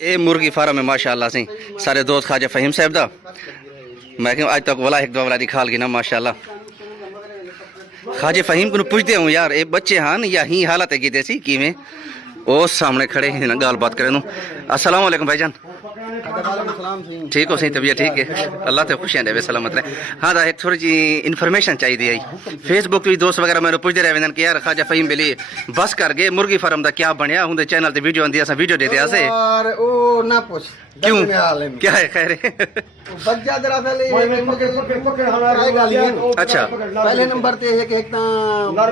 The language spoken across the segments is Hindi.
ये मुर्गी फार्म है माशाल्लाह से सारे दोस्त ख्वाजा फहीम साहब दा मैं क्यों आज तक वाला एक दो वाला दिखा लगी ना माशाल्लाह ख्वाजा फहीम को पूछते हूँ यार ये बच्चे हान या ही हालत है कि देसी की में ओ सामने खड़े हैं ना गाल बात करें अस्सलाम वालेकुम भाईजान ठीक हो सही तबीयत ठीक है अल्लाह तो खुशियाँ देवे सलामत रहे हाँ दा एक थोड़ी जी इन्फॉर्मेशन चाहिए आई फेसबुक पे दोस्त वगैरह मेरे पूछते रहे कि यार ख्वाजा फहीम बेली बस कर गए मुर्गी फार्म का क्या बनया होंगे चैनल ते वीडियो आंदी असा वीडियो देते आसे यार ओ ना पूछ क्यों क्या है खैर बच्चा दरअसल अच्छा पहले नंबर ते है कि एक ता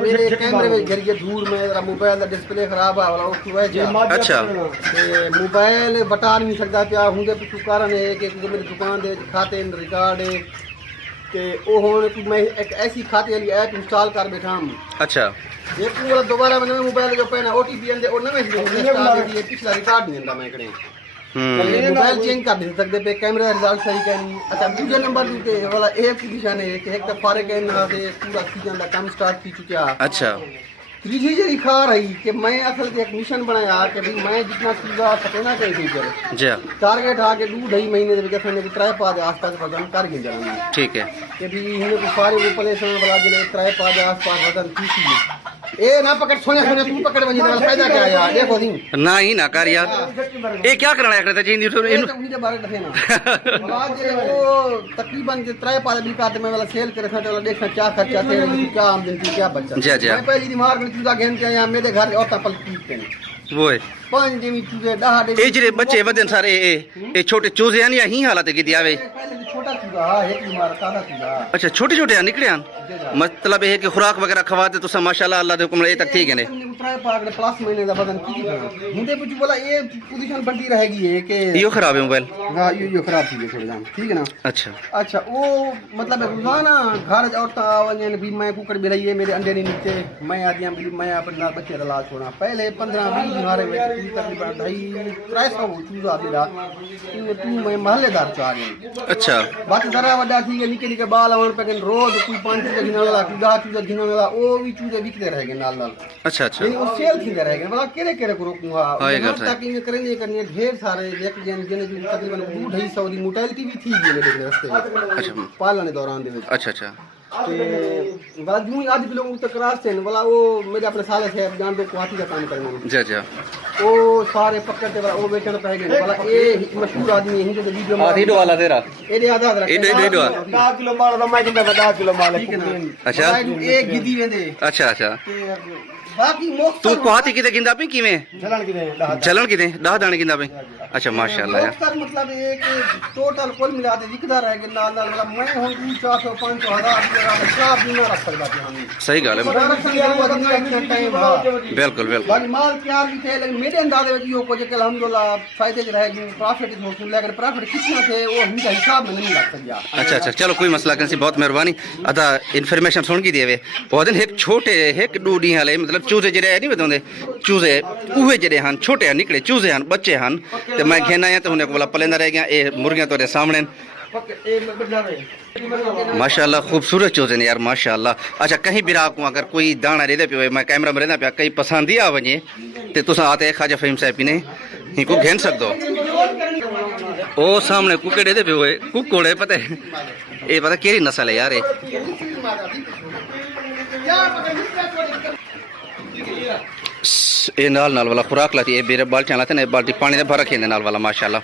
मेरे कैमरे में गिर गया दूर में जरा मोबाइल दा डिस्प्ले खराब है वाला उसकी वजह अच्छा ते मोबाइल बता नहीं सकता क्या हुंदे पिछू कारण है कि मेरी दुकान दे खाते रिकॉर्ड है कि ओ हुन मैं एक ऐसी खाते वाली ऐप इंस्टॉल कर बैठा हूं अच्छा ये पूरा दोबारा मैंने मोबाइल जो पहना ओटीपी आंदे और नवे से पिछला रिकॉर्ड नहीं आंदा मैं कने मोबाइल चेंज कर नहीं सकते पे कैमरा रिजल्ट सही कहनी अच्छा दूसरे नंबर पे वाला एक निशान है कि एक तो फारग है ना से पूरा सीजन दा काम स्टार्ट की चुका अच्छा तीसरी जी दिखा रही कि मैं असल से एक मिशन बनाया कि भाई मैं जितना चीज़ा सकेना चाहिए फ्यूचर जी टारगेट आ के 2-2.5 महीने के विकेट ने ट्राई पा दे आसपास वजन कर के जाना ठीक है कि भी इन्हें को सारे वो परेशान वाला जिले ट्राई पा दे आसपास वजन ठीक ए ना पकड़ सोने सोने तू पकड़ वजी वाला फायदा क्या यार देखो दी ना ही ना कर यार ये क्या करना है करता जी इनके बारे में ना आज वो तकरीबन के ट्राई पा दे बिका में वाला सेल करे था वाला देखना क्या खर्चा थे क्या आमदनी क्या बचा जी जी मैं पहली दिमाग में चूजा घेन के यहाँ मेरे घर और तपल पीते हैं वो है पांच देवी चूजे 10 ए जरे बच्चे वदन सारे ए छोटे चूजे यानी यही हालत की दियावे छोटा चूजा एक बीमार काला चूजा अच्छा छोटे छोटे निकले मतलब है कि खुराक वगैरह खवाते तो सब माशाल्लाह अल्लाह दे हुक्म ये तक ठीक है ने उतराए पागड़े प्लस महीने दा बदन की मुंडे कुछ बोला ये पोजीशन बनती रहेगी है कि यो खराब है मोबाइल हां यो खराब थी थोड़ा जान ठीक है ना अच्छा अच्छा वो मतलब रोजाना घर औरत आवने भी मैं कुकड़ भी रही है मेरे अंडे नहीं नीचे मैं आदियां भी मैं अपना बच्चे दा लाज छोड़ा पहले 15-20 बीमारे में तकरीबन 250 चूजा दिला तू मैं महल्लेदार चा गई अच्छा बाकी दरा वड्डा थी निके निके बाल और पे रोज कोई 5 चूजा गिनने वाला चूजा गिनने वाला वो भी चूजे बिकते रहेंगे नाल नाल अच्छा अच्छा नहीं वो सेल थी रहेंगे मतलब केरे केरे को रोकूंगा ताकि ये करेंगे करने ढेर सारे एक जन जने तकरीबन 250 दी मोटेलिटी भी थी मेरे रास्ते में अच्छा पालने दौरान दे अच्छा अच्छा वाला जूं आदि किलोमीटर तक रास्ते हैं वाला वो मेरे अपने साले से जान दो कुआती का काम करने में जी जी वो सारे पकड़ते वाला वो बेचने पे गए वाला ये मशहूर आदमी है जो वीडियो में आधी वाला तेरा ये आधा आधा ये 10 किलो माल मैं जिंदा 10 किलो माल अच्छा एक गिदी वेंदे अच्छा अच्छा बाकी तू कुआती किते गिंदा पे कीवे चलन किते 10 दाने गिंदा पे अच्छा माशाल्लाह यार मतलब ये कि टोटल कुल मिला के विकदा रह गया नाल नाल मतलब मैं हुन 400 500 हजार क्या बिना रख सकदा हम सही गल है बिल्कुल बिल्कुल बाकी माल तैयार भी थे लेकिन मेरे अंदाजे में यो कुछ अल्हम्दुलिल्लाह फायदे च रह गए प्रॉफिट हो लेकिन प्रॉफिट कितना थे वो हमका हिसाब में नहीं रख सकिया अच्छा अच्छा चलो कोई मसला नहीं बहुत मेहरबानी अदा इन्फॉर्मेशन सुन की दिए वो दिन एक छोटे एक दो डी हाले मतलब चूजे जड़े नहीं बताते चूजे उहे जड़े हैं छोटे निकले चूजे हैं बच्चे हैं तो मैं घेना है तो उन्हें बोला पलेंदा रह गया ये मुर्गियां तो सामने माशाल्लाह खूबसूरत चूजे ने यार माशाल्लाह अच्छा कहीं भी रात को अगर कोई दाना रहते पे मैं कैमरा में रहना पे कहीं पसंद ही आ वजे तो तुस आते ख्वाजा फहीम साहब ने ही को घेन सकते हो ओ सामने कुके रहते पे हुए कुकोड़े पता है ये पता केरी नस्ल है यार ये नाल नाल वाला खुराक लाती है बाल्टियां लाते ना बाल्टी पानी दे भर रखे नाल वाला माशाल्लाह